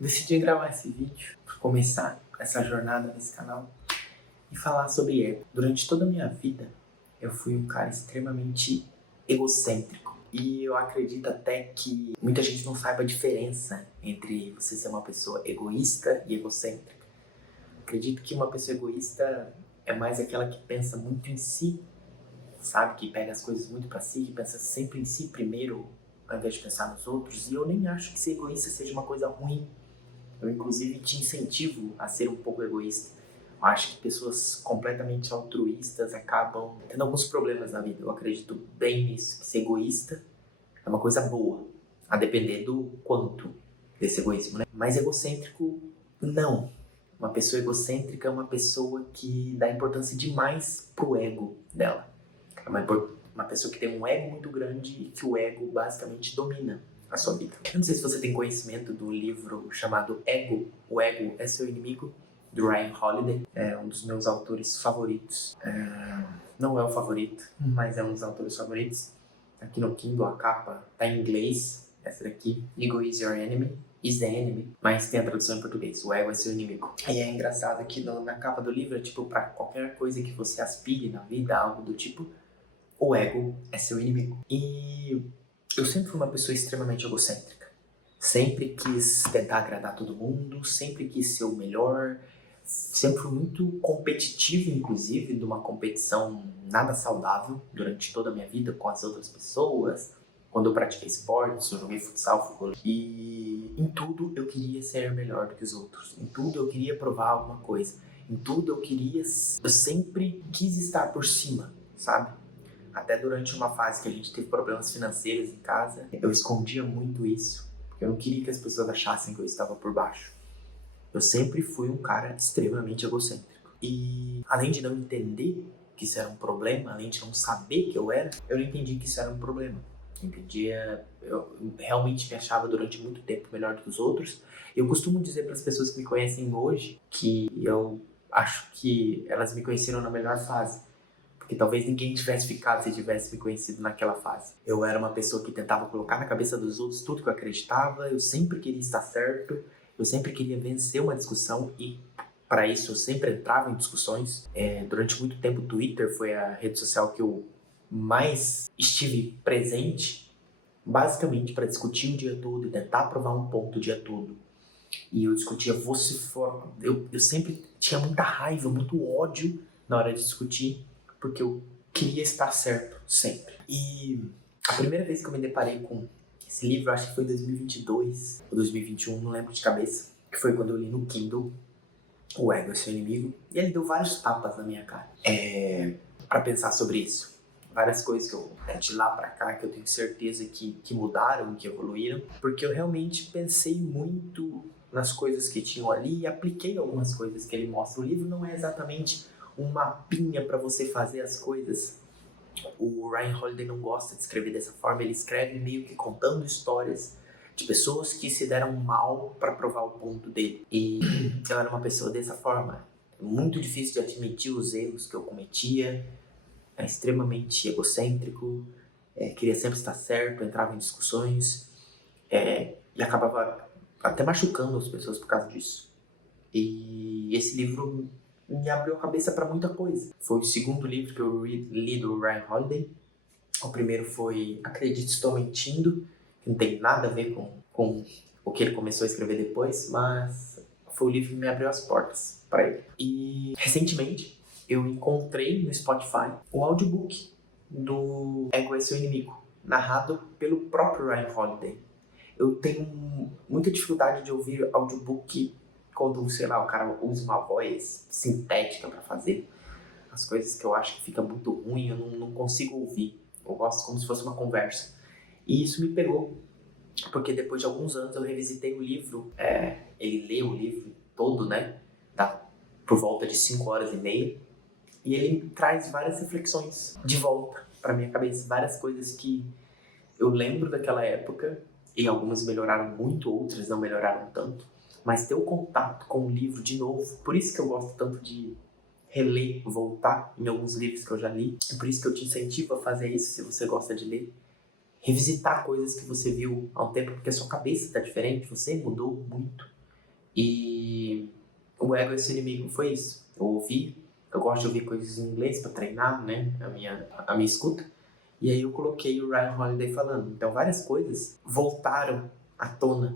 Decidi gravar esse vídeo para começar essa jornada nesse canal e falar sobre ego. Durante toda a minha vida, eu fui um cara extremamente egocêntrico. E eu acredito até que muita gente não saiba a diferença entre você ser uma pessoa egoísta e egocêntrica. Acredito que uma pessoa egoísta é mais aquela que pensa muito em si, sabe? Que pega as coisas muito pra si, que pensa sempre em si primeiro, ao invés de pensar nos outros. E eu nem acho que ser egoísta seja uma coisa ruim. Eu, inclusive, te incentivo a ser um pouco egoísta. Eu acho que pessoas completamente altruístas acabam tendo alguns problemas na vida. Eu acredito bem nisso, que ser egoísta é uma coisa boa, a depender do quanto desse egoísmo, né? Mas egocêntrico, não. Uma pessoa egocêntrica é uma pessoa que dá importância demais pro ego dela. É uma pessoa que tem um ego muito grande e que o ego basicamente domina a sua vida. Eu não sei se você tem conhecimento do livro chamado Ego, O Ego é Seu Inimigo, do Ryan Holiday. É um dos meus autores favoritos. Não é o favorito, mas é um dos autores favoritos. Aqui no Kindle a capa tá em inglês, essa daqui, Ego is your enemy, is the enemy, mas tem a tradução em português, o ego é seu inimigo. E é engraçado que na capa do livro é tipo, pra qualquer coisa que você aspire na vida, algo do tipo, o ego é seu inimigo. E eu sempre fui uma pessoa extremamente egocêntrica. Sempre quis tentar agradar todo mundo, sempre quis ser o melhor, sempre fui muito competitivo, inclusive, de uma competição nada saudável durante toda a minha vida com as outras pessoas. Quando eu pratiquei esportes, eu joguei futsal, futebol. E em tudo eu queria ser melhor do que os outros. Em tudo eu queria provar alguma coisa. Em tudo eu sempre quis estar por cima, sabe? Até durante uma fase que a gente teve problemas financeiros em casa, eu escondia muito isso, porque eu não queria que as pessoas achassem que eu estava por baixo. Eu sempre fui um cara extremamente egocêntrico. E além de não entender que isso era um problema, além de não saber que eu não entendi que isso era um problema. Eu realmente me achava durante muito tempo melhor do que os outros. Eu costumo dizer para as pessoas que me conhecem hoje que eu acho que elas me conheceram na melhor fase. Porque talvez ninguém tivesse ficado se tivesse me conhecido naquela fase. Eu era uma pessoa que tentava colocar na cabeça dos outros tudo que eu acreditava, eu sempre queria estar certo, eu sempre queria vencer uma discussão e para isso eu sempre entrava em discussões. Durante muito tempo o Twitter foi a rede social que eu mais estive presente, basicamente para discutir o dia todo e tentar provar um ponto o dia todo. E eu discutia eu sempre tinha muita raiva, muito ódio na hora de discutir, porque eu queria estar certo, sempre. E a primeira vez que eu me deparei com esse livro, acho que foi em 2022 ou 2021, não lembro de cabeça, que foi quando eu li no Kindle O Ego é Seu Inimigo, e ele deu vários tapas na minha cara pra pensar sobre isso. Várias coisas que eu, de lá pra cá, que eu tenho certeza que mudaram, que evoluíram, porque eu realmente pensei muito nas coisas que tinham ali e apliquei algumas coisas que ele mostra. O livro não é exatamente um mapinha para você fazer as coisas. O Ryan Holiday não gosta de escrever dessa forma, ele escreve meio que contando histórias de pessoas que se deram mal para provar o ponto dele. E eu era uma pessoa dessa forma. É muito difícil de admitir os erros que eu cometia, extremamente egocêntrico, queria sempre estar certo, entrava em discussões e acabava até machucando as pessoas por causa disso. E esse livro me abriu a cabeça para muita coisa. Foi o segundo livro que eu li do Ryan Holiday. O primeiro foi Acredite, Estou Mentindo, que não tem nada a ver com o que ele começou a escrever depois, mas foi o livro que me abriu as portas para ele. E recentemente eu encontrei no Spotify o audiobook do Ego é Seu Inimigo, narrado pelo próprio Ryan Holiday. Eu tenho muita dificuldade de ouvir audiobook quando, sei lá, o cara usa uma voz sintética para fazer as coisas que eu acho que fica muito ruim, eu não consigo ouvir. Eu gosto como se fosse uma conversa. E isso me pegou, porque depois de alguns anos eu revisitei o livro. Ele lê o livro todo, né? Dá por volta de 5 horas e meia. E ele traz várias reflexões de volta para minha cabeça. Várias coisas que eu lembro daquela época, e algumas melhoraram muito, outras não melhoraram tanto. Mas ter o contato com o livro de novo, por isso que eu gosto tanto de reler, voltar em alguns livros que eu já li. É por isso que eu te incentivo a fazer isso, se você gosta de ler. revisitar coisas que você viu há um tempo, porque a sua cabeça tá diferente, você mudou muito. E o ego é seu inimigo, foi isso. Eu gosto de ouvir coisas em inglês para treinar, né, a minha escuta. E aí eu coloquei o Ryan Holiday falando. Então várias coisas voltaram à tona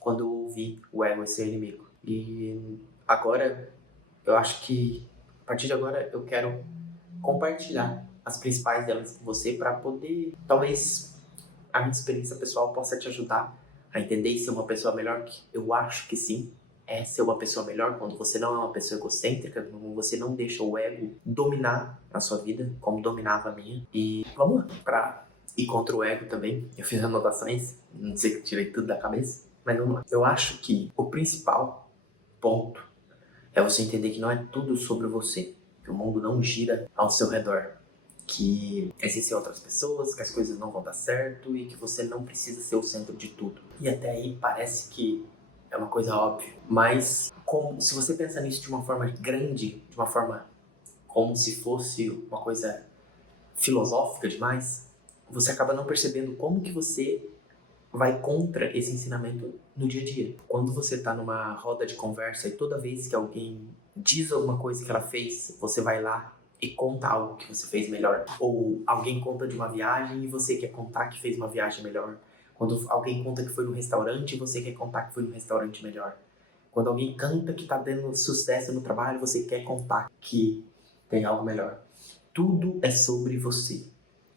quando eu ouvi o ego é seu inimigo. E agora, eu acho que a partir de agora eu quero compartilhar as principais delas com você para poder, talvez, a minha experiência pessoal possa te ajudar a entender e ser uma pessoa melhor, que eu acho que sim, é ser uma pessoa melhor quando você não é uma pessoa egocêntrica, quando você não deixa o ego dominar a sua vida, como dominava a minha. E vamos lá, pra ir contra o ego também. Eu fiz anotações, não sei que tirei tudo da cabeça, mas vamos lá. Eu acho que o principal ponto é você entender que não é tudo sobre você, que o mundo não gira ao seu redor, que existem outras pessoas, que as coisas não vão dar certo e que você não precisa ser o centro de tudo. E até aí parece que é uma coisa óbvia, mas se você pensa nisso de uma forma grande, de uma forma como se fosse uma coisa filosófica demais, você acaba não percebendo como que você vai contra esse ensinamento no dia a dia. Quando você tá numa roda de conversa e toda vez que alguém diz alguma coisa que ela fez, você vai lá e conta algo que você fez melhor. Ou alguém conta de uma viagem e você quer contar que fez uma viagem melhor. Quando alguém conta que foi no restaurante e você quer contar que foi no restaurante melhor. Quando alguém canta que tá dando sucesso no trabalho, você quer contar que tem algo melhor. Tudo é sobre você.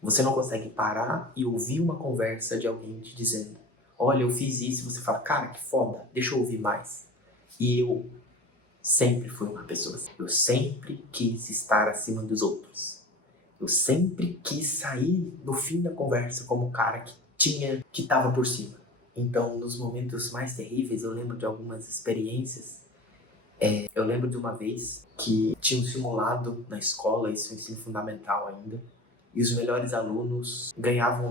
Você não consegue parar e ouvir uma conversa de alguém te dizendo: olha, eu fiz isso, e você fala: cara, que foda, deixa eu ouvir mais. E eu sempre fui uma pessoa assim. Eu sempre quis estar acima dos outros. Eu sempre quis sair no fim da conversa como o cara que tava por cima. Então, nos momentos mais terríveis, eu lembro de algumas experiências. Eu lembro de uma vez que tinha um simulado na escola, isso é ensino fundamental ainda, e os melhores alunos ganhavam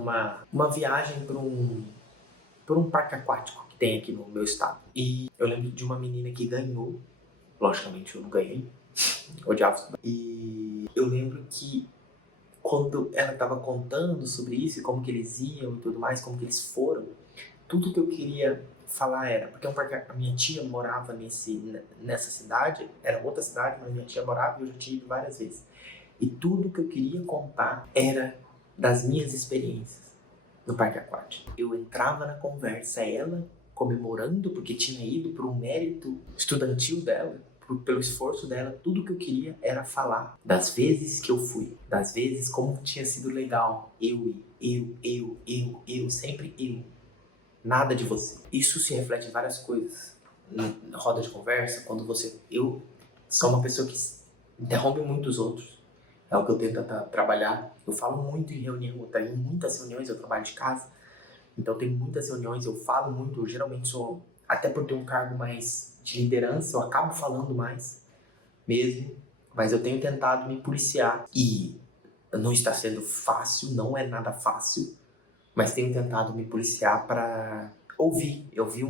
uma viagem por um parque aquático que tem aqui no meu estado. E eu lembro de uma menina que ganhou, logicamente eu não ganhei, odiava estudar. E eu lembro que quando ela estava contando sobre isso e como que eles iam e tudo mais, como que eles foram, tudo que eu queria falar era, porque a minha tia morava nessa cidade, era outra cidade, mas minha tia morava e eu já tinha ido várias vezes. E tudo que eu queria contar era das minhas experiências no parque aquático. Eu entrava na conversa, ela comemorando porque tinha ido por um mérito estudantil dela, pelo esforço dela, tudo que eu queria era falar das vezes que eu fui, das vezes como tinha sido legal. Eu, sempre eu. Nada de você. Isso se reflete em várias coisas. Na roda de conversa, quando eu sou uma pessoa que interrompe muito os outros. É o que eu tento trabalhar. Eu falo muito em reunião, eu tenho muitas reuniões, eu trabalho de casa. Então tem muitas reuniões, eu falo muito, eu geralmente sou, até por ter um cargo mais de liderança, eu acabo falando mais mesmo. Mas eu tenho tentado me policiar. E não está sendo fácil, não é nada fácil. Mas tenho tentado me policiar para ouvir. Eu vi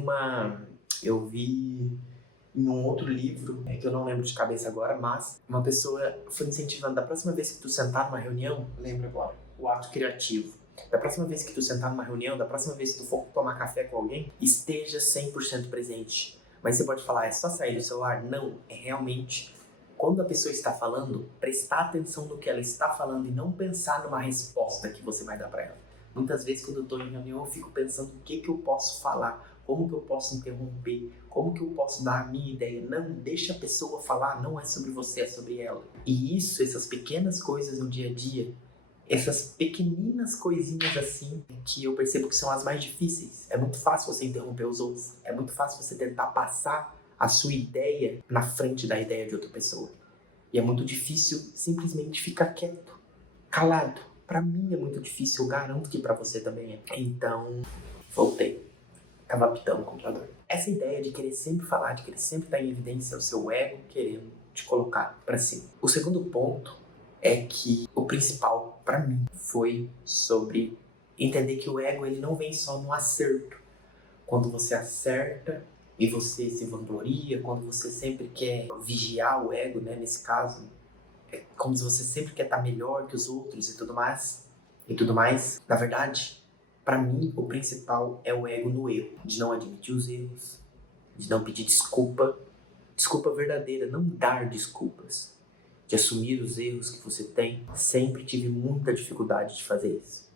em um outro livro, que eu não lembro de cabeça agora, mas uma pessoa foi incentivando, da próxima vez que tu sentar numa reunião, lembra agora, o ato criativo. Da próxima vez que tu sentar numa reunião, da próxima vez que tu for tomar café com alguém, esteja 100% presente. Mas você pode falar, é só sair do celular? Não, é realmente, quando a pessoa está falando, prestar atenção no que ela está falando e não pensar numa resposta que você vai dar para ela. Muitas vezes quando eu estou em reunião eu fico pensando o que eu posso falar, como que eu posso interromper, como que eu posso dar a minha ideia. Não, deixa a pessoa falar, não é sobre você, é sobre ela. E isso, essas pequenas coisas no dia a dia, essas pequeninas coisinhas assim, que eu percebo que são as mais difíceis. É muito fácil você interromper os outros, é muito fácil você tentar passar a sua ideia na frente da ideia de outra pessoa. E é muito difícil simplesmente ficar quieto, calado. Pra mim é muito difícil, eu garanto que pra você também é. Então, voltei. Tava apitando o computador. Essa ideia de querer sempre falar, de querer sempre estar em evidência, é o seu ego querendo te colocar pra cima. O segundo ponto é que o principal pra mim foi sobre entender que o ego ele não vem só no acerto. Quando você acerta e você se vangloria, quando você sempre quer vigiar o ego, né, nesse caso, é como se você sempre quer estar melhor que os outros e tudo mais. Na verdade, Pra mim, o principal é o ego no erro, de não admitir os erros, de não pedir desculpa verdadeira, não dar desculpas, de assumir os erros que você tem. Sempre tive muita dificuldade de fazer isso,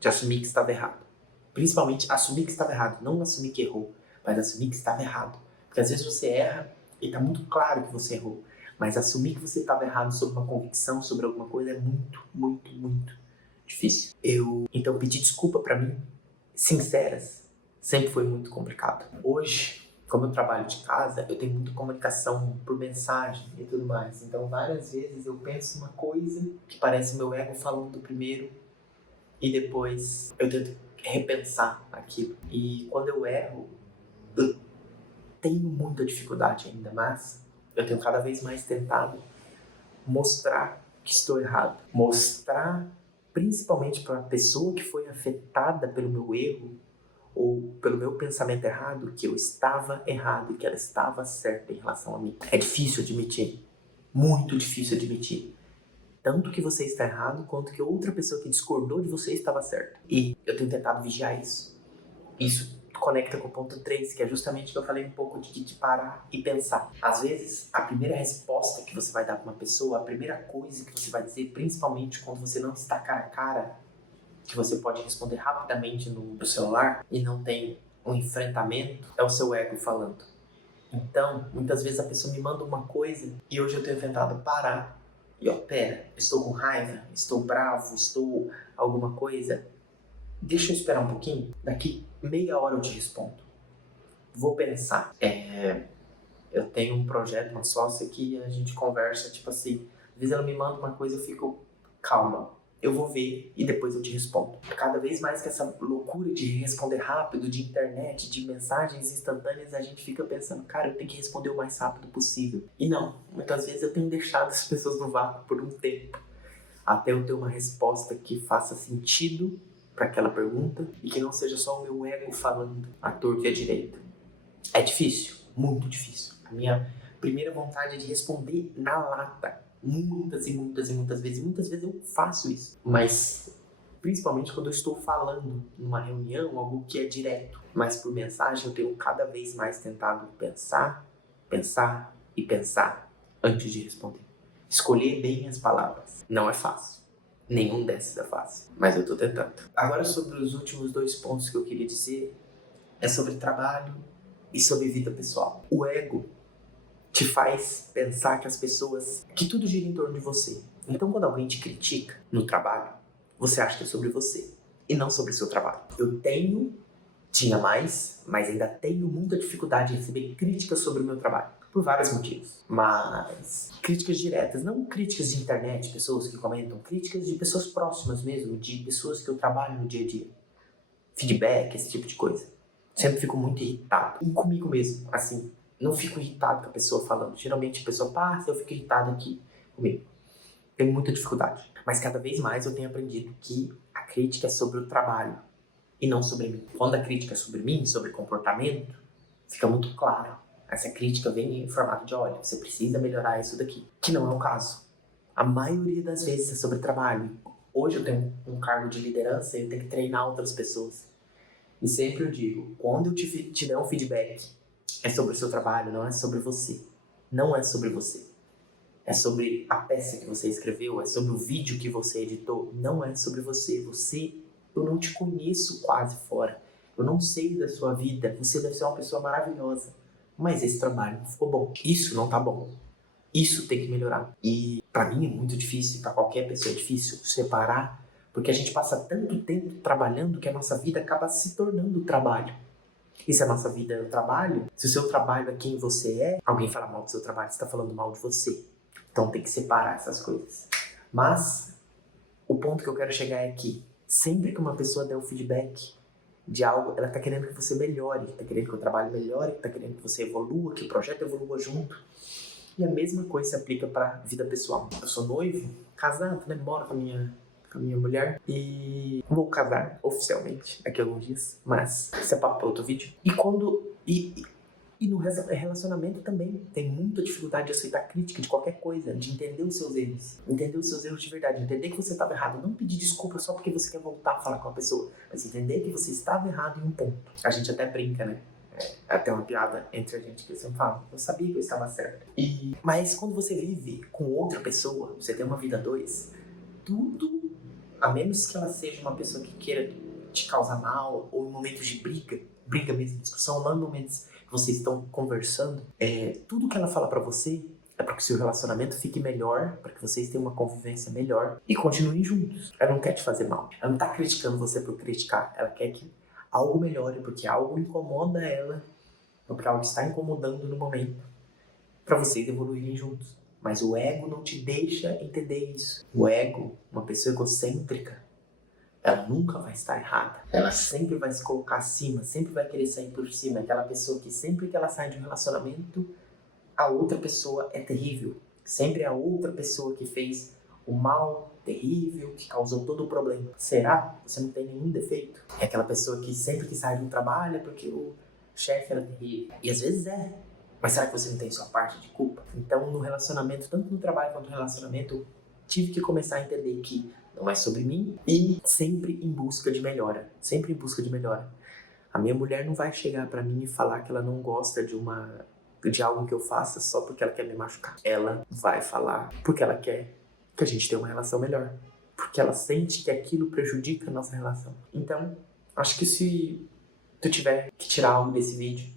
de assumir que estava errado. Principalmente assumir que estava errado, não assumir que errou, mas assumir que estava errado. Porque às vezes você erra e tá muito claro que você errou, mas assumir que você estava errado sobre uma convicção, sobre alguma coisa é muito, muito, muito difícil. Então pedir desculpa pra mim, sinceras, sempre foi muito complicado. Hoje, como eu trabalho de casa, eu tenho muita comunicação por mensagem e tudo mais. Então várias vezes eu penso uma coisa que parece meu ego falando primeiro e depois eu tento repensar aquilo. E quando eu erro, eu tenho muita dificuldade ainda, mas eu tenho cada vez mais tentado mostrar que estou errado. Mostrar, principalmente para a pessoa que foi afetada pelo meu erro ou pelo meu pensamento errado, que eu estava errado e que ela estava certa em relação a mim. É difícil admitir, muito difícil admitir. Tanto que você está errado, quanto que outra pessoa que discordou de você estava certa. E eu tenho tentado vigiar isso. Isso conecta com o ponto 3, que é justamente o que eu falei um pouco de parar e pensar. Às vezes, a primeira resposta que você vai dar para uma pessoa, a primeira coisa que você vai dizer, principalmente quando você não está cara a cara, que você pode responder rapidamente no celular e não tem um enfrentamento, é o seu ego falando. Então, muitas vezes a pessoa me manda uma coisa e hoje eu tenho tentado parar. E pera, estou com raiva, estou bravo, estou alguma coisa. Deixa eu esperar um pouquinho, daqui meia hora eu te respondo. Vou pensar. Eu tenho um projeto, uma sócia que a gente conversa, tipo assim, às vezes ela me manda uma coisa e eu fico, calma, eu vou ver e depois eu te respondo. Cada vez mais que essa loucura de responder rápido, de internet, de mensagens instantâneas, a gente fica pensando, cara, eu tenho que responder o mais rápido possível. E não, muitas vezes eu tenho deixado as pessoas no vácuo por um tempo, até eu ter uma resposta que faça sentido para aquela pergunta e que não seja só o meu ego falando à torta e à direita. É difícil, muito difícil. A minha primeira vontade é de responder na lata, muitas e muitas e muitas vezes. Muitas vezes eu faço isso, mas principalmente quando eu estou falando numa reunião, algo que é direto. Mas por mensagem eu tenho cada vez mais tentado pensar, pensar e pensar antes de responder. Escolher bem as palavras. Não é fácil. Nenhum desses é fácil, mas eu tô tentando. Agora, sobre os últimos 2 pontos que eu queria dizer, é sobre trabalho e sobre vida pessoal. O ego te faz pensar que as pessoas, que tudo gira em torno de você. Então, quando alguém te critica no trabalho, você acha que é sobre você e não sobre o seu trabalho. Tinha mais, mas ainda tenho muita dificuldade em receber críticas sobre o meu trabalho. Por vários motivos. Mas críticas diretas, não críticas de internet, pessoas que comentam, críticas de pessoas próximas mesmo, de pessoas que eu trabalho no dia a dia. Feedback, esse tipo de coisa. Sempre fico muito irritado. E comigo mesmo, assim, não fico irritado com a pessoa falando. Geralmente a pessoa passa, eu fico irritado aqui comigo. Tenho muita dificuldade. Mas cada vez mais eu tenho aprendido que a crítica é sobre o trabalho e não sobre mim. Quando a crítica é sobre mim, sobre comportamento, fica muito claro. Essa crítica vem em formato de, olha, você precisa melhorar isso daqui. Que não é o caso. A maioria das vezes é sobre trabalho. Hoje eu tenho um cargo de liderança e eu tenho que treinar outras pessoas. E sempre eu digo, quando eu te der um feedback, é sobre o seu trabalho, não é sobre você. Não é sobre você. É sobre a peça que você escreveu, é sobre o vídeo que você editou. Não é sobre você. Eu não te conheço quase fora. Eu não sei da sua vida. Você deve ser uma pessoa maravilhosa. Mas esse trabalho não ficou bom. Isso não tá bom. Isso tem que melhorar. E pra mim é muito difícil, pra qualquer pessoa é difícil separar, porque a gente passa tanto tempo trabalhando que a nossa vida acaba se tornando trabalho. E se a nossa vida é o trabalho, se o seu trabalho é quem você é, alguém fala mal do seu trabalho, você tá falando mal de você. Então tem que separar essas coisas. Mas o ponto que eu quero chegar é que sempre que uma pessoa der um feedback de algo, ela tá querendo que você melhore, tá querendo que o trabalho melhore, tá querendo que você evolua, que o projeto evolua junto. E a mesma coisa se aplica pra vida pessoal. Eu sou noivo, casado, né? Moro com a minha mulher e vou casar oficialmente daqui a alguns dias, mas isso é papo para outro vídeo. E no relacionamento também tem muita dificuldade de aceitar crítica de qualquer coisa, de entender os seus erros. Entender os seus erros de verdade, entender que você estava errado. Não pedir desculpa só porque você quer voltar a falar com a pessoa, mas entender que você estava errado em um ponto. A gente até brinca, né? É até uma piada entre a gente que eu sempre falo. Eu sabia que eu estava certo. Mas quando você vive com outra pessoa, você tem uma vida a dois, tudo, a menos que ela seja uma pessoa que queira te causar mal, ou em momentos de briga mesmo, discussão, não em momentos que vocês estão conversando, tudo que ela fala pra você é para que o seu relacionamento fique melhor, para que vocês tenham uma convivência melhor e continuem juntos. Ela não quer te fazer mal. Ela não tá criticando você por criticar. Ela quer que algo melhore, porque algo incomoda ela, ou porque algo está incomodando no momento, para vocês evoluírem juntos. Mas o ego não te deixa entender isso. O ego, uma pessoa egocêntrica, ela nunca vai estar errada. Ela sempre vai se colocar acima, sempre vai querer sair por cima. Aquela pessoa que sempre que ela sai de um relacionamento, a outra pessoa é terrível. Sempre é a outra pessoa que fez o mal terrível, que causou todo o problema. Será? Você não tem nenhum defeito? É aquela pessoa que sempre que sai de um trabalho é porque o chefe era terrível. E às vezes é. Mas será que você não tem sua parte de culpa? Então no relacionamento, tanto no trabalho quanto no relacionamento, tive que começar a entender que não é sobre mim e sempre em busca de melhora. Sempre em busca de melhora. A minha mulher não vai chegar pra mim e falar que ela não gosta de algo que eu faça só porque ela quer me machucar. Ela vai falar porque ela quer que a gente tenha uma relação melhor. Porque ela sente que aquilo prejudica a nossa relação. Então, acho que se tu tiver que tirar algo desse vídeo,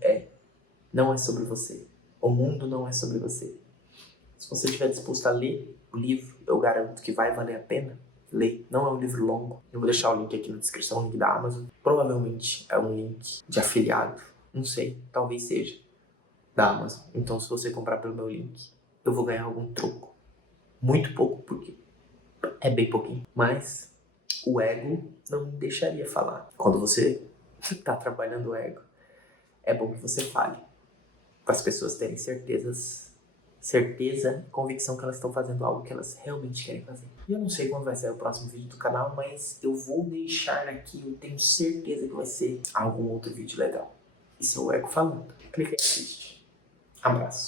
não é sobre você. O mundo não é sobre você. Se você estiver disposto a ler o livro, eu garanto que vai valer a pena. Ler. Não é um livro longo. Eu vou deixar o link aqui na descrição, o link da Amazon. Provavelmente é um link de afiliado. Não sei, talvez seja da Amazon. Então se você comprar pelo meu link, eu vou ganhar algum troco. Muito pouco, porque é bem pouquinho. Mas o ego não me deixaria falar. Quando você está trabalhando o ego, é bom que você fale. Para as pessoas terem certeza e convicção que elas estão fazendo algo que elas realmente querem fazer. E eu não sei quando vai sair o próximo vídeo do canal, mas eu vou deixar aqui, eu tenho certeza que vai ser algum outro vídeo legal. E seu ego falando. Clica e assiste. Abraço.